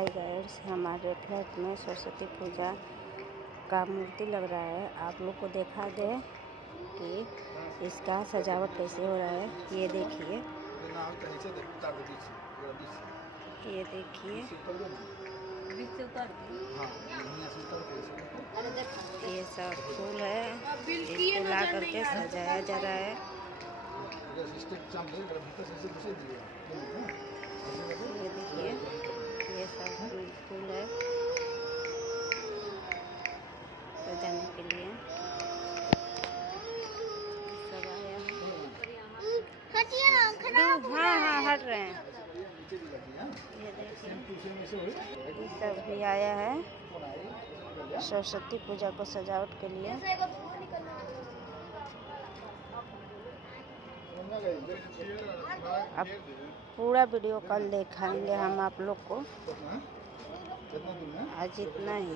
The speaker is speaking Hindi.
हाय गाइस, हमारे फ्लैट में सरस्वती पूजा का मूर्ति लग रहा है। आप लोग को देखा दे कि इसका सजावट कैसे हो रहा है। ये देखिए, ये देखिए, ये सब फूल है, इसको ला करके सजाया जा रहा है। ये देखिए, ये सब फूल है सजाने के लिए। सब आया है। हाँ, हट रहे हैं। ये देखिए, ये सब भी आया है सरस्वती पूजा को सजावट के लिए। अब पूरा वीडियो कल दिखाएंगे हम आप लोग को। आज इतना ही।